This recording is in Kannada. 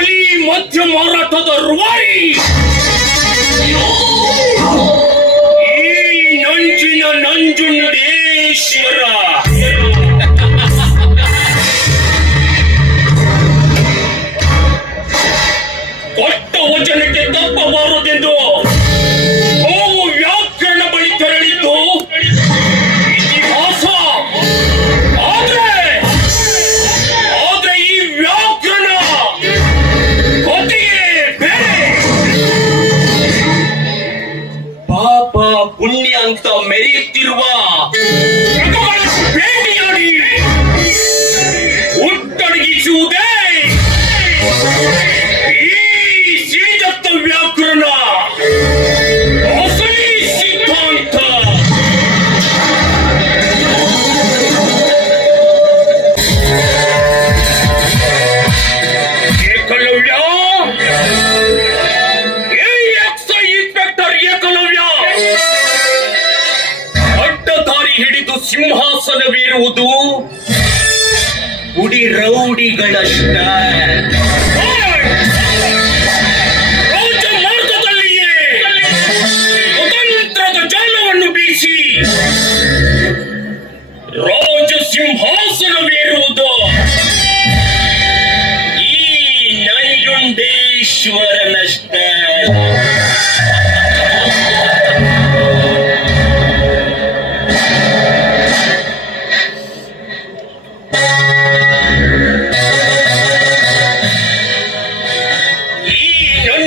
ಕೋಲಿ ಮಧ್ಯ ಮಾರಾಟದ ರೂವಾರಿ. ಈ ನಂಜಿನ ನಂಜುಂಡೇಶ್ವರ ಅಂತ ಮೆರೆಯುತ್ತಿರುವ ಮೃಗಗಳನ್ನು ಹುಟ್ಟಡಗಿಸುವುದೇ ಸಿಂಹಾಸನವೇರುವುದು ಉಡಿ ರೌಡಿಗಳಷ್ಟ